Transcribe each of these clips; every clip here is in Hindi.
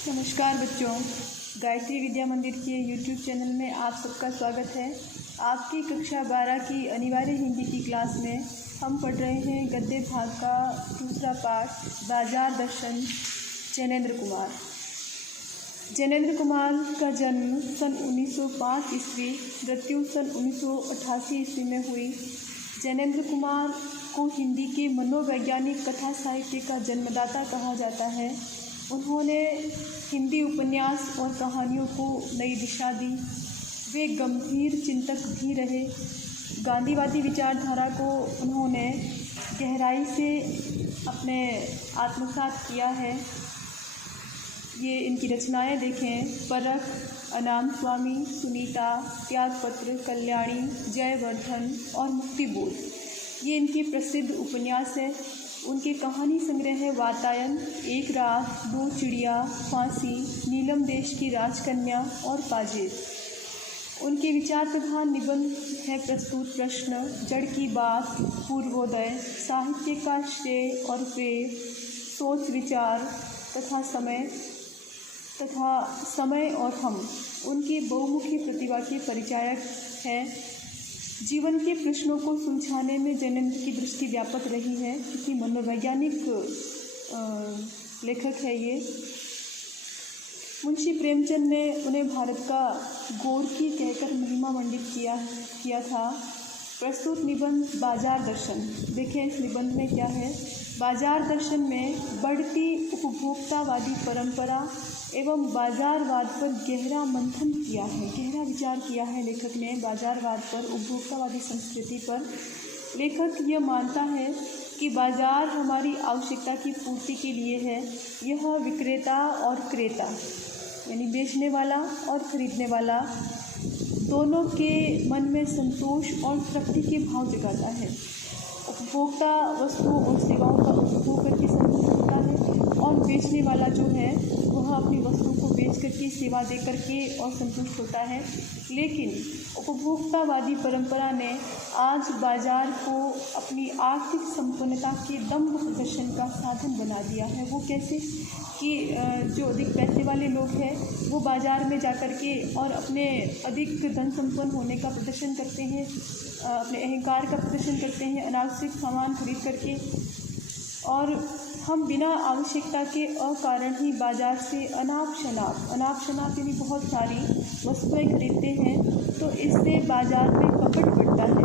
नमस्कार बच्चों, गायत्री विद्या मंदिर के यूट्यूब चैनल में आप सबका स्वागत है। आपकी कक्षा 12 की अनिवार्य हिंदी की क्लास में हम पढ़ रहे हैं गद्य भाग का दूसरा पाठ बाजार दर्शन। जैनेंद्र कुमार। जैनेंद्र कुमार का जन्म सन 1905 ईस्वी, मृत्यु सन 1988 ईस्वी में हुई। जैनेंद्र कुमार को हिंदी के मनोवैज्ञानिक कथा साहित्य का जन्मदाता कहा जाता है। उन्होंने हिंदी उपन्यास और कहानियों को नई दिशा दी। वे गंभीर चिंतक भी रहे। गांधीवादी विचारधारा को उन्होंने गहराई से अपने आत्मसात किया है। ये इनकी रचनाएं देखें: परख, अनाम स्वामी, सुनीता, त्यागपत्र, कल्याणी, जयवर्धन और मुक्तिबोध। ये इनके प्रसिद्ध उपन्यास है। उनके कहानी संग्रह है वातायन, एक रात, दो चिड़िया, फांसी, नीलम देश की राजकन्या और पाजेब। उनके विचार प्रधान निबंध है प्रस्तुत प्रश्न, जड़ की बात, पूर्वोदय, साहित्य का श्रेय और प्रेय, सोच विचार तथा समय और हम। उनकी बहुमुखी प्रतिभा के परिचायक हैं। जीवन के प्रश्नों को सुलझाने में जैनेंद्र की दृष्टि व्यापक रही है, क्योंकि मनोवैज्ञानिक लेखक है ये। मुंशी प्रेमचंद ने उन्हें भारत का गोरखी कहकर महिमा मंडित किया था। प्रस्तुत निबंध बाजार दर्शन। देखें इस निबंध में क्या है। बाजार दर्शन में बढ़ती उपभोक्तावादी परंपरा एवं बाजारवाद पर गहरा मंथन किया है, गहरा विचार किया है लेखक ने बाजारवाद पर, उपभोक्तावादी संस्कृति पर। लेखक यह मानता है कि बाजार हमारी आवश्यकता की पूर्ति के लिए है। यह विक्रेता और क्रेता यानी बेचने वाला और खरीदने वाला दोनों के मन में संतोष और तृप्ति के भाव जगाता है। उपभोक्ता वस्तुओं और सेवाओं का उपभोग करके संतुष्ट होता है और बेचने वाला जो है वह अपनी वस्तु को बेच करके, सेवा दे करके और संतुष्ट होता है। लेकिन उपभोक्तावादी परंपरा ने आज बाजार को अपनी आर्थिक संपन्नता के दम्भ प्रदर्शन का साधन बना दिया है। वो कैसे कि जो अधिक पैसे वाले लोग हैं वो बाज़ार में जा कर के और अपने अधिक धन संपन्न होने का प्रदर्शन करते हैं, अपने अहंकार का प्रदर्शन करते हैं अनावश्यक सामान खरीद करके। और हम बिना आवश्यकता के अकारण ही बाज़ार से अनाप शनाप यानी बहुत सारी वस्तुएं खरीदते हैं। तो इससे बाज़ार में कपट बढ़ता है,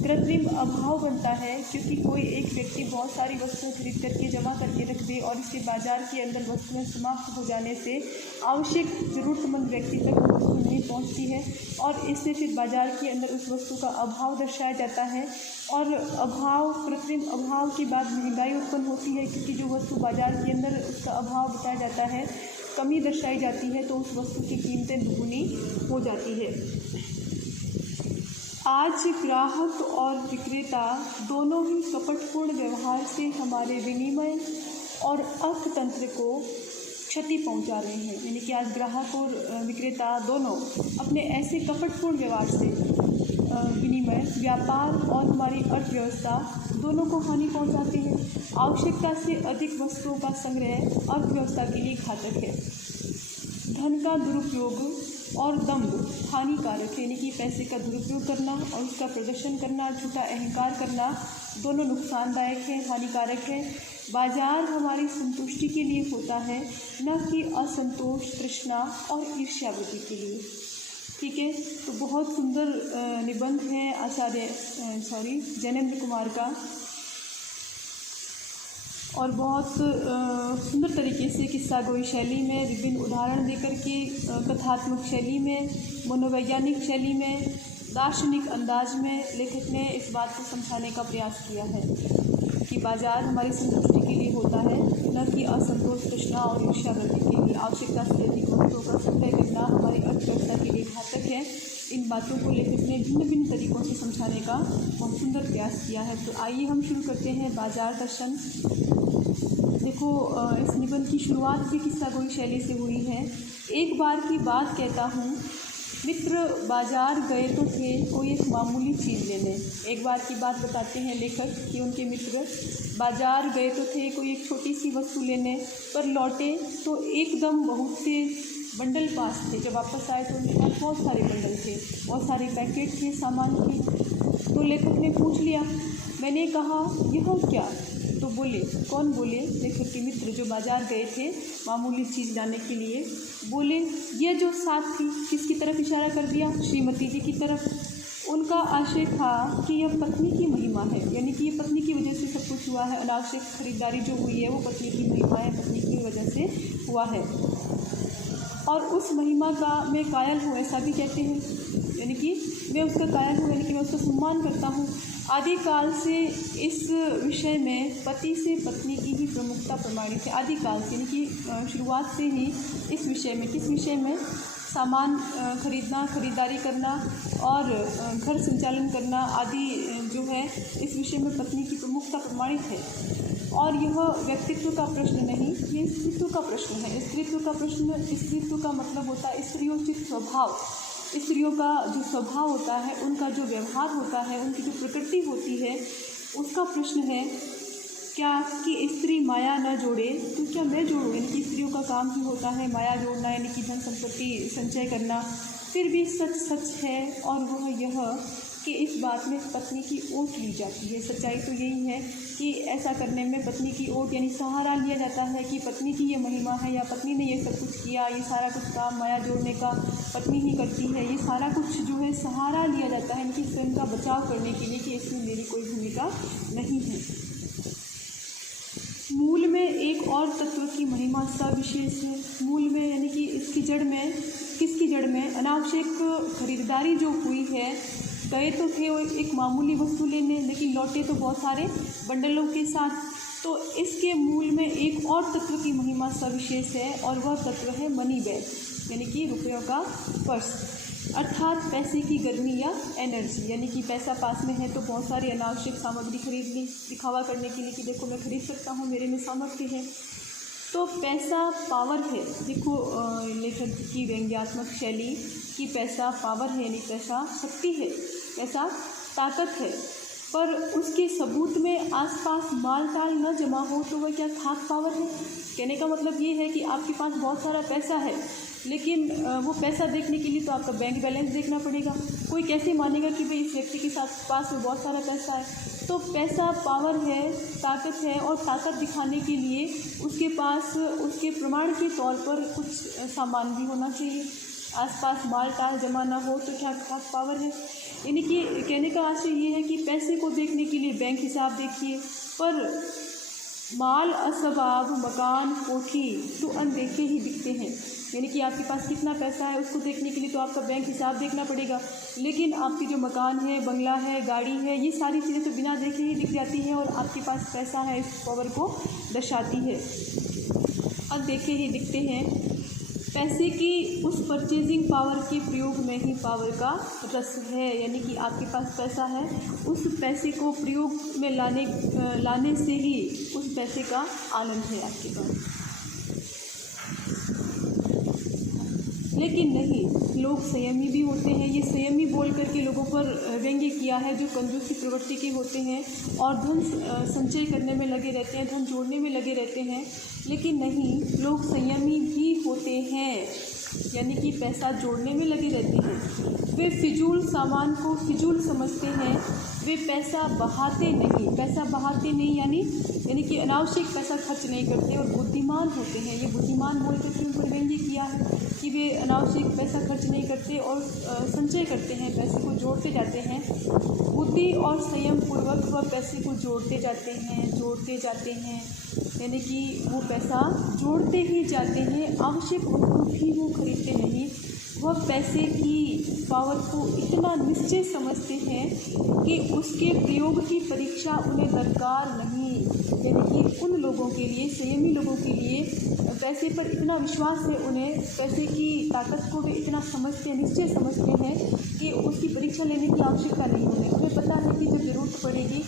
कृत्रिम अभाव बनता है, क्योंकि कोई एक व्यक्ति बहुत सारी वस्तुएं खरीद करके जमा करके रख दे और इसके बाज़ार के अंदर वस्तुएं समाप्त हो जाने से आवश्यक ज़रूरतमंद व्यक्ति तक वो वस्तु नहीं पहुंचती है और इससे फिर बाज़ार के अंदर उस वस्तु का अभाव दर्शाया जाता है। और अभाव, कृत्रिम अभाव के बाद महंगाई उत्पन्न होती है, क्योंकि जो वस्तु बाज़ार के अंदर उसका अभाव बताया जाता है, कमी दर्शाई जाती है, तो उस वस्तु की कीमतें दुगुनी हो जाती है। आज ग्राहक और विक्रेता दोनों ही कपटपूर्ण व्यवहार से हमारे विनिमय और अर्थतंत्र को क्षति पहुंचा रहे हैं। यानी कि आज ग्राहक और विक्रेता दोनों अपने ऐसे कपटपूर्ण व्यवहार से विनिमय, व्यापार और हमारी अर्थव्यवस्था दोनों को हानि पहुंचाते हैं। आवश्यकता से अधिक वस्तुओं का संग्रह अर्थव्यवस्था के लिए घातक है। धन का दुरुपयोग और दंभ हानिकारक है, यानी कि पैसे का दुरुपयोग करना और उसका प्रदर्शन करना, झूठा अहंकार करना दोनों नुकसानदायक है, हानिकारक है। बाजार हमारी संतुष्टि के लिए होता है, न कि असंतोष, तृष्णा और ईर्ष्यावृत्ति के लिए। ठीक है, तो बहुत सुंदर निबंध है जैनेंद्र कुमार का और बहुत सुंदर तरीके से किस्सा गोई शैली में विभिन्न उदाहरण देकर के कथात्मक शैली में, मनोवैज्ञानिक शैली में, दार्शनिक अंदाज में लेखक ने इस बात को समझाने का प्रयास किया है कि बाजार हमारी संतुष्टि के लिए होता है, न कि असंतोष, तृष्णा और ईर्ष्यावृत्ति के लिए। आवश्यकता से अधिक वस्तुओं का संग्रह करना हमारी अर्थव्यवस्था के लिए घातक है। इन बातों को लेखक ने भिन्न भिन्न तरीकों से समझाने का बहुत सुंदर प्रयास किया है। तो आइए हम शुरू करते हैं बाजार दर्शन। देखो, इस निबंध की शुरुआत भी किस्सा गोई शैली से हुई है। एक बार की बात कहता हूँ, मित्र बाजार गए तो थे कोई एक मामूली चीज़ लेने। एक बार की बात बताते हैं लेखक कि उनके मित्र बाजार गए तो थे कोई एक छोटी सी वस्तु लेने, पर लौटे तो एकदम बहुत से बंडल पास थे। जब वापस आए तो उनके पास बहुत सारे बंडल थे, बहुत सारे पैकेट थे सामान के। तो लेखक ने पूछ लिया, मैंने कहा यह क्या? तो बोले, कौन बोले? लेखक के मित्र जो बाजार गए थे मामूली चीज़ लाने के लिए, बोले ये जो साथ थी। किसकी तरफ इशारा कर दिया? श्रीमती जी की तरफ। उनका आशय था कि यह पत्नी की महिमा है, यानी कि ये पत्नी की वजह से सब कुछ हुआ है। अनावश्यक खरीदारी जो हुई है वो पत्नी की महिमा है, पत्नी की वजह से हुआ है। और उस महिमा का मैं कायल हूँ, ऐसा भी कहते हैं, यानी कि मैं उसका कायल हूँ, यानी कि मैं उसका सम्मान करता हूँ। आदिकाल से इस विषय में पति से पत्नी की ही प्रमुखता प्रमाणित है। आदिकाल से यानी कि शुरुआत से ही इस विषय में, किस विषय में? सामान खरीदना, खरीदारी करना और घर संचालन करना आदि जो है इस विषय में पत्नी की प्रमुखता प्रमाणित है। और यह व्यक्तित्व का प्रश्न नहीं, ये स्त्रीत्व का प्रश्न है। स्त्रीत्व का प्रश्न, स्त्रीत्व का मतलब होता है स्त्रियोचित स्वभाव। स्त्रियों का जो स्वभाव होता है, उनका जो व्यवहार होता है, उनकी जो प्रकृति होती है, उसका प्रश्न है क्या कि स्त्री माया न जोड़े तो क्या मैं जोड़ूँ? इनकी स्त्रियों का काम ही होता है माया जोड़ना, यानी कि धन संपत्ति संचय करना। फिर भी सच सच है, और वह यह कि इस बात में पत्नी की ओट ली जाती है। सच्चाई तो यही है कि ऐसा करने में पत्नी की ओट यानी सहारा लिया जाता है कि पत्नी की ये महिमा है, या पत्नी ने ये सब कुछ किया, ये सारा कुछ काम माया जोड़ने का पत्नी ही करती है। ये सारा कुछ जो है सहारा लिया जाता है इनकी स्वयं का बचाव करने के लिए कि इसमें मेरी कोई भूमिका नहीं है। मूल में एक और तत्व की महिमा सविशेष है। मूल में यानी कि इसकी जड़ में, किसकी जड़ में? अनावश्यक खरीदारी जो हुई है, गए तो थे वो एक मामूली वस्तु लेने, लेकिन लौटे तो बहुत सारे बंडलों के साथ। तो इसके मूल में एक और तत्व की महिमा सविशेष है, और वह तत्व है मनी बैग, यानी कि रुपयों का पर्स, अर्थात पैसे की गर्मी या एनर्जी। यानी कि पैसा पास में है तो बहुत सारी अनावश्यक सामग्री खरीद ली, दिखावा करने के लिए कि देखो मैं खरीद सकता हूँ, मेरे में सामर्थ्य है। तो पैसा पावर है। देखो लेखक की व्यंग्यात्मक शैली कि पैसा पावर है, यानी पैसा शक्ति है, पैसा ताकत है। पर उसके सबूत में आसपास माल टाल न जमा हो तो वह क्या खाक पावर है? कहने का मतलब ये है कि आपके पास बहुत सारा पैसा है, लेकिन वो पैसा देखने के लिए तो आपका बैंक बैलेंस देखना पड़ेगा। कोई कैसे मानेगा कि भाई इस व्यक्ति के साथ पास में बहुत सारा पैसा है? तो पैसा पावर है, ताकत है, और ताकत दिखाने के लिए उसके पास उसके प्रमाण के तौर पर कुछ सामान भी होना चाहिए। आसपास माल टाल जमा ना हो तो क्या खास पावर है? यानी कि कहने का आशय ये है कि पैसे को देखने के लिए बैंक हिसाब देखिए, पर माल असबाब मकान कोठी तो अनदेखे ही दिखते हैं। यानी कि आपके पास कितना पैसा है उसको देखने के लिए तो आपका बैंक हिसाब देखना पड़ेगा, लेकिन आपकी जो मकान है, बंगला है, गाड़ी है, ये सारी चीज़ें तो बिना देखे ही दिख जाती हैं, और आपके पास पैसा है इस पावर को दर्शाती है, अनदेखे ही दिखते हैं। पैसे की उस परचेजिंग पावर के प्रयोग में ही पावर का रस है। यानी कि आपके पास पैसा है, उस पैसे को प्रयोग में लाने से ही उस पैसे का आनंद है आपके पास। लेकिन नहीं, लोग संयमी भी होते हैं। ये संयमी बोल करके लोगों पर व्यंग्य किया है जो कंजूसी प्रवृत्ति के होते हैं और धन संचय करने में लगे रहते हैं, धन जोड़ने में लगे रहते हैं। लेकिन नहीं, लोग संयमी भी होते हैं, यानी कि पैसा जोड़ने में लगे रहते हैं। वे फिजूल सामान को फिजूल समझते हैं, वे पैसा बहाते नहीं, यानी कि अनावश्यक पैसा खर्च नहीं करते और बुद्धिमान होते हैं। ये बुद्धिमान बोल करके उन पर व्यंग्य किया है कि वे अनावश्यक पैसा खर्च नहीं करते और संचय करते हैं, पैसे को जोड़ते जाते हैं। बुद्धि और संयम पूर्वक वह पैसे को जोड़ते जाते हैं, यानी कि वो पैसा जोड़ते ही जाते हैं। आवश्यक वस्तु भी वो खरीदते नहीं, वह पैसे की पावर को इतना निश्चय समझते हैं कि उसके प्रयोग की परीक्षा उन्हें दरकार नहीं। यानी कि उन लोगों के लिए, संयमी लोगों के लिए पैसे पर इतना विश्वास है, उन्हें पैसे की ताकत को वे इतना समझते हैं, निश्चय समझते हैं कि उसकी परीक्षा लेने की आवश्यकता नहीं उन्हें पता है कि जब ज़रूरत पड़ेगी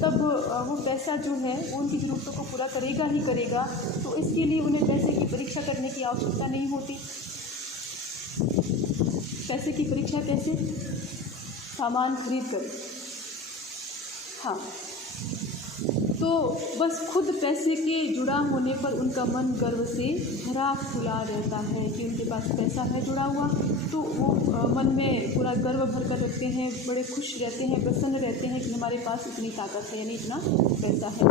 तब वो पैसा जो है वो उनकी ज़रूरतों को पूरा करेगा ही करेगा। तो इसके लिए उन्हें पैसे की परीक्षा करने की आवश्यकता नहीं होती। पैसे की परीक्षा कैसे? सामान खरीद कर। हाँ, तो बस खुद पैसे के जुड़ा होने पर उनका मन गर्व से भरा फूला रहता है कि उनके पास पैसा है जुड़ा हुआ, तो वो मन में पूरा गर्व भर कर रखते हैं, बड़े खुश रहते हैं, प्रसन्न रहते हैं कि हमारे पास इतनी ताकत है, यानी इतना पैसा है।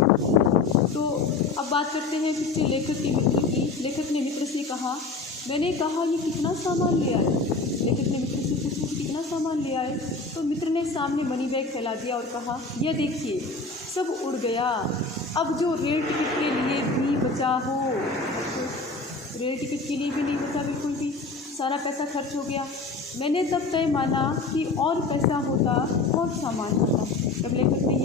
तो अब बात करते हैं फिर से लेखक के मित्र की। लेखक ने मित्र से कहा, मैंने कहा ये कितना सामान ले आए? लेखक ने मित्र से पूछा कि कितना सामान ले आए? तो मित्र ने सामने मनी बैग फैला दिया और कहा, यह देखिए सब उड़ गया, अब जो रेल टिकट के लिए भी बचा हो। रेल टिकट के लिए भी नहीं बचा, बिल्कुल भी सारा पैसा खर्च हो गया। मैंने तब तय माना कि और पैसा होता और सामान होता। तब लेखक ने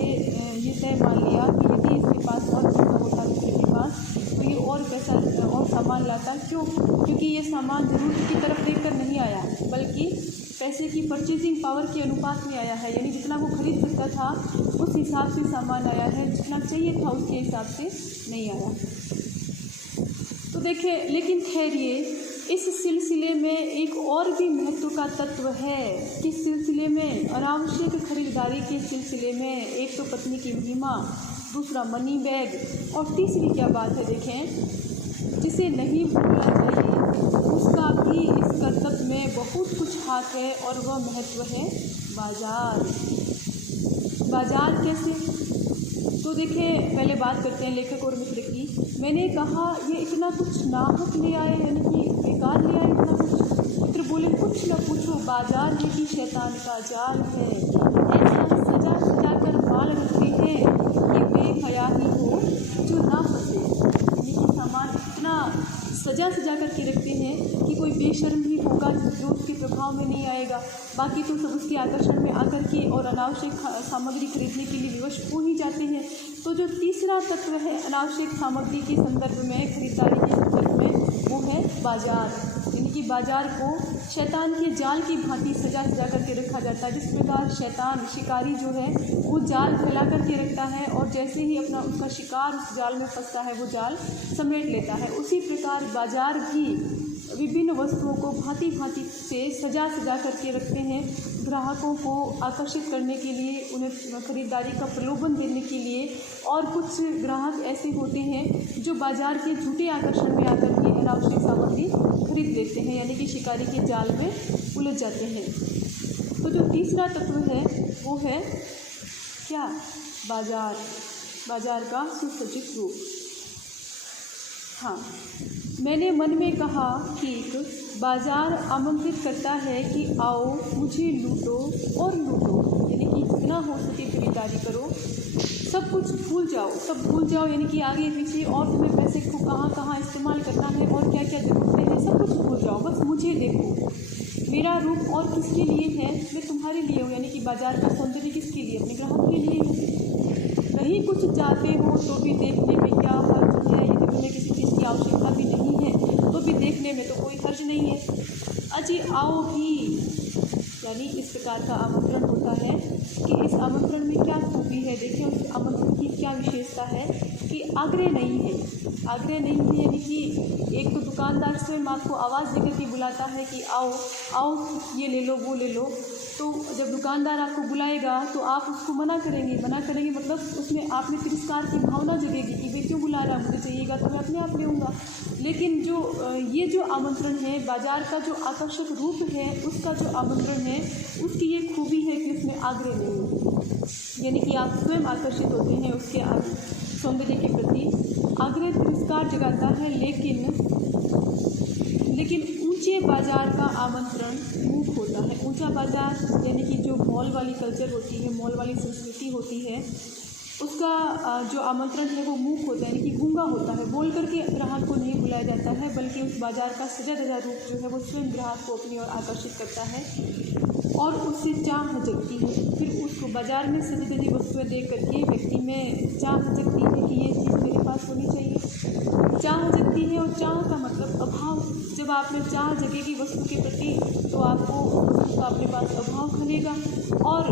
ये तय मान लिया कि यदि इसके पास और पैसा होता मित्र के पास, तो ये और पैसा और सामान लाता। क्यों? क्योंकि ये सामान ज़रूरत की तरफ देखकर नहीं आया, बल्कि पैसे की परचेजिंग पावर के अनुपात में आया है, यानी जितना वो खरीद सकता था उस हिसाब से सामान आया है, जितना चाहिए था उसके हिसाब से नहीं आया। तो देखिए, लेकिन ठहरिए, इस सिलसिले में एक और भी महत्व का तत्व है। किस सिलसिले में? अनावश्यक खरीदारी के सिलसिले में। एक तो पत्नी की महिमा, दूसरा मनी बैग, और तीसरी क्या बात है देखें, जिसे नहीं भूलना चाहिए उसका भी इस कर्तव्य में बहुत कुछ हाथ है, और वह महत्व है बाजार। बाजार कैसे? तो देखें, पहले बात करते हैं लेखक और मित्र की। मैंने कहा ये इतना कुछ नाहक ले आए, यानी कि बेकार ले आए इतना कुछ। मित्र बोले, कुछ न पूछो, बाजार है कि शैतान का जाल है। ऐसा सजा सजा कर माल रखते हैं कि बेहयाही हो जो ना फंसे। यानी कि सामान इतना सजा सजा करके रखते हैं कि कोई बेशर्म ही होगा जो उसके प्रभाव में नहीं आएगा, बाकी तो सब उसके आकर्षण में आकर के और अनावश्यक सामग्री खरीदने के लिए विवश हो ही जाते हैं। तो जो तीसरा तत्व है अनावश्यक सामग्री के संदर्भ में, खरीदारी के संदर्भ में, वो है बाजार। यानी कि बाजार को शैतान के जाल की भांति सजा सजा करके रखा जाता है। जिस प्रकार शैतान शिकारी जो है वो जाल फैला करके रखता है, और जैसे ही अपना उसका शिकार उस जाल में फंसता है वो जाल समेट लेता है, उसी प्रकार बाजार भी विभिन्न वस्तुओं को भांति भांति से सजा सजा करके रखते हैं, ग्राहकों को आकर्षित करने के लिए, उन्हें खरीदारी का प्रलोभन देने के लिए। और कुछ ग्राहक ऐसे होते हैं जो बाजार के झूठे आकर्षण में आकर के अनावश्यक सामग्री खरीद लेते हैं, यानी कि शिकारी के जाल में उलझ जाते हैं। तो जो तीसरा तत्व है वो है क्या? बाजार। बाजार का सुसज्जित रूप। हाँ, मैंने मन में कहा, ठीक, बाजार आमंत्रित करता है कि आओ मुझे लूटो और लूटो, यानी कि जितना हो सके खरीदारी करो, सब कुछ भूल जाओ, सब भूल जाओ, यानी कि आगे पीछे और तुम्हें पैसे को कहाँ कहाँ इस्तेमाल करना है और क्या क्या ज़रूरतें हैं, सब कुछ भूल जाओ, बस मुझे देखो। मेरा रूप और किसके लिए है? मैं तुम्हारे लिए हूँ, यानी कि बाजार का सौंदर्य किसके लिए? अपने ग्राहक के लिए है। नहीं कुछ चाहते हो तो भी देखने में क्या हर्ज है? यदि तुम्हें किसी चीज़ की आवश्यकता भी नहीं है तो भी देखने में तो कोई हर्ज नहीं है। अजी आओ भी, यानी इस प्रकार का आमंत्रण होता है कि इस आमंत्रण में क्या खूबी है। देखिए उस आमंत्रण की क्या विशेषता है कि आग्रह नहीं है। आग्रह नहीं है यानी कि एक तो दुकानदार स्वयं आपको आवाज़ देकर के बुलाता है कि आओ आओ, ये ले लो वो ले लो। तो जब दुकानदार आपको बुलाएगा तो आप उसको मना करेंगे मतलब उसमें आप में तिरस्कार की भावना जगेगी कि वे क्यों बुला रहा है, मुझे चाहिएगा तो मैं अपने आप लेऊँगा। लेकिन जो ये जो आमंत्रण है, बाजार का जो आकर्षक रूप है, उसका जो आमंत्रण है, उसकी ये खूबी है कि इसमें आग्रह नहीं है, यानी कि आप स्वयं आकर्षित होते हैं उसके सौंदर्य के प्रति। आग्रह तिरस्कार जगाता है, लेकिन ऊंचे बाजार का आमंत्रण मूक होता है। ऊंचा बाजार यानी कि जो मॉल वाली कल्चर होती है, मॉल वाली संस्कृति होती है, उसका जो आमंत्रण है वो मूक होता है, यानी कि गूंगा होता है। बोल करके ग्राहक को नहीं बुलाया जाता है, बल्कि उस बाजार का सजा धजा रूप जो है वो स्वयं ग्राहक को अपनी ओर आकर्षित करता है और उससे चाह जगती है। फिर उसको बाजार में सजी धजी वस्तुएं देख करके व्यक्ति में चाह जगती है कि ये चीज़ मेरे पास होनी चाहिए। चाह जगती है, और चाह का मतलब अभाव। जब आप में चाह जगेगी वस्तु के प्रति तो आपको उसका अपने पास अभाव खलेगा। और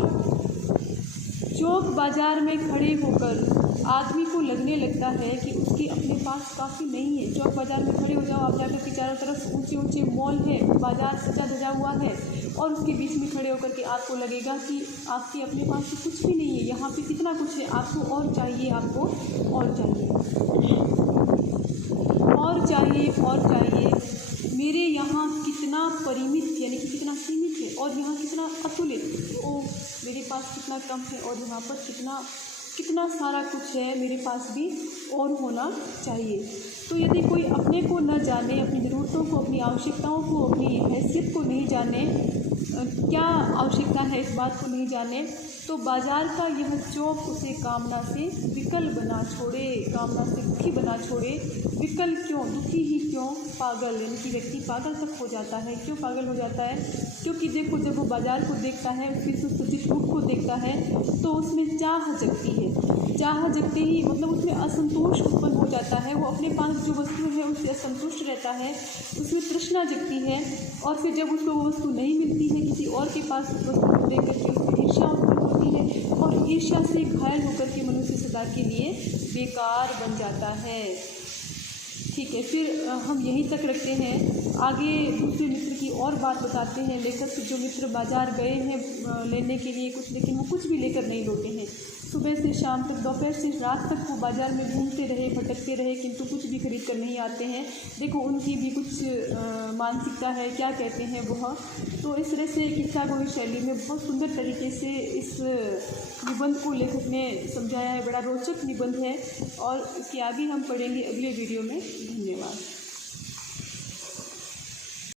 चौक बाजार में खड़े होकर आदमी को लगने लगता है कि उसके अपने पास काफ़ी नहीं है। चौक बाज़ार में खड़े हो जाओ आप जाकर के, चारों तरफ ऊंचे ऊंचे मॉल है, बाज़ार सजा धजा हुआ है और उसके बीच में खड़े होकर के आपको लगेगा कि आपके अपने पास तो कुछ भी नहीं है। यहाँ पे कितना कुछ है, आपको और चाहिए, आपको और चाहिए, और चाहिए, और चाहिए। मेरे यहाँ कितना परिमित यानी कि कितना सीमित है और यहाँ कितना अतुलित। ओ मेरे पास कितना कम है और यहाँ पर कितना कितना सारा कुछ है, मेरे पास भी और होना चाहिए। तो यदि कोई अपने को न जाने, अपनी ज़रूरतों को, अपनी आवश्यकताओं को, अपनी हैसियत को नहीं जाने, क्या आवश्यकता है इस बात को नहीं जाने, तो बाज़ार का यह चौक उसे कामना से विकल बना छोड़े, कामना से दुखी बना छोड़े। विकल क्यों, दुखी ही क्यों, पागल, यानी कि व्यक्ति पागल तक हो जाता है। क्यों पागल हो जाता है? क्योंकि देखो जब वो बाज़ार को देखता है, उसकी सुसज्जित रूप को देखता है तो उसमें चाह जगती है। चाह जगते ही मतलब उसमें असंतोष उत्पन्न हो जाता है। वो अपने पास जो वस्तु है उससे असंतुष्ट रहता है, उसमें तृष्णा जगती है और फिर जब उसको वो वस्तु नहीं मिलती है, किसी और के पास उस वस्तु को देख करके उसमें ईर्ष्या उत्पन्न होती है और ईर्ष्या से घायल होकर के मनुष्य सदा के लिए बेकार बन जाता है। ठीक है, फिर हम यहीं तक रखते हैं। आगे दूसरे मित्र की और बात बताते हैं। लेखक जो मित्र बाज़ार गए हैं लेने के लिए कुछ, लेकिन वो कुछ भी लेकर नहीं लौटे हैं। सुबह से शाम तक, दोपहर से रात तक वो बाज़ार में घूमते रहे, भटकते रहे, किंतु कुछ भी खरीद कर नहीं आते हैं। देखो उनकी भी कुछ मानसिकता है, क्या कहते हैं वह। तो इस तरह से किस्सा गोई शैली में बहुत सुंदर तरीके से इस निबंध को लेखक ने समझाया है। बड़ा रोचक निबंध है और इसके आगे हम पढ़ेंगे अगले वीडियो में। धन्यवाद।